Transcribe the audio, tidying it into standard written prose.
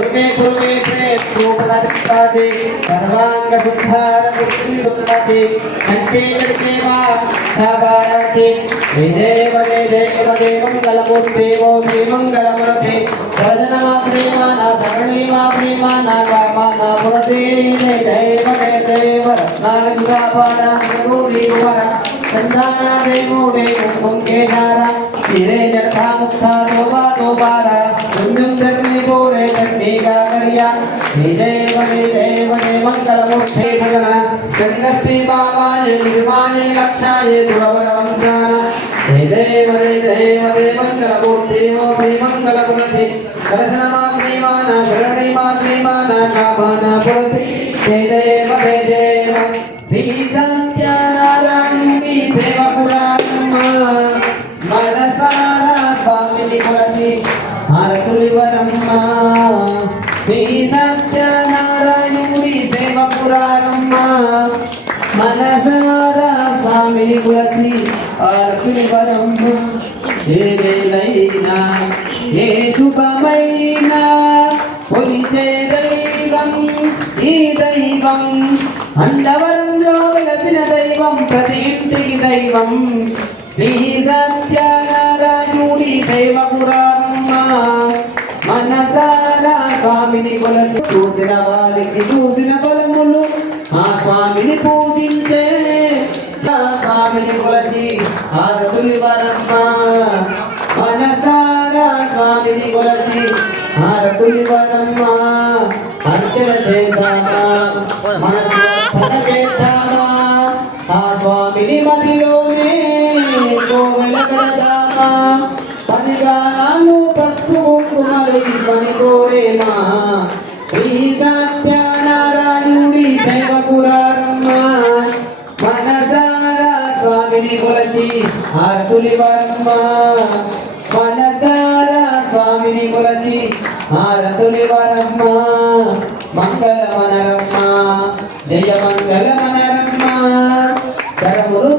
कुर्मे कुर्मे प्रेम रूपनादिकादे सर्वांग सुधार कुर्मे कंठे जड़के मां साबाराते देव मंगलमूर्ते वो श्री मंगलमूर्ते सर्वजनमात्रे माना धरणी मात्रे माना कामाना पुरते जय देव रत्नागुरापाना गुरुरी कुमारा संधाना देवोडे मुंगे नारा सिरे जटा मुक्ता तोबारा कुंजुम धर्मी बोरे धर्मी गागरिया देव मंगलमूर्ते भजना गंगस्वी बाबाये निर्माणे लक्षाये दुरवरवंदना देव मंगलमूर्ते वो श्री मंगलमूर्ते दर्शनमा श्रीमाना शरणे मा श्रीमाना कामना पुरते देव श्री सत्यानारायण की सेवा पुराणमा मनसारा स्वामी पुरते हरतुलिवरम्मा श्री सत्यानारायण की सेवा पुराणमा मनसारा स्वामी पुरते हरतुलिवरम्मा ఏదైనా ఏ శుభమైనా కొలిచే దైవం ఈ దైవం అందవరంలో వెలసిన దైవం ప్రతి ఇంటికి దైవం శ్రీ సత్యనారాయణుడి దైవపురాణమ్మ మనసారా స్వామిని కొలచి చూసిన వారికి చూసిన ఫలములు ఆ స్వామిని పూజించే స్వామిని కొలచి హారతులివరమ్మ మనసారా స్వామిని కొలచి హారతులివరమ్మ అర్చన చేద్దామా మనస్సు చేద్దామా ఆ స్వామిని మదిలోనే కోవెల కడదామా పదిగాలు పసుపు కుంకుమలు పని కోరేమా శ్రీ సత్యనారాయణుడి దైవపురాణమ్మ మనసారా స్వామిని కొలచి హారతులివరమ్మ మనసారా స్వామిని కొలచి హారతులివరమ్మ మంగళమనరమ్మ జయ మంగళమనరమ్మ కరములు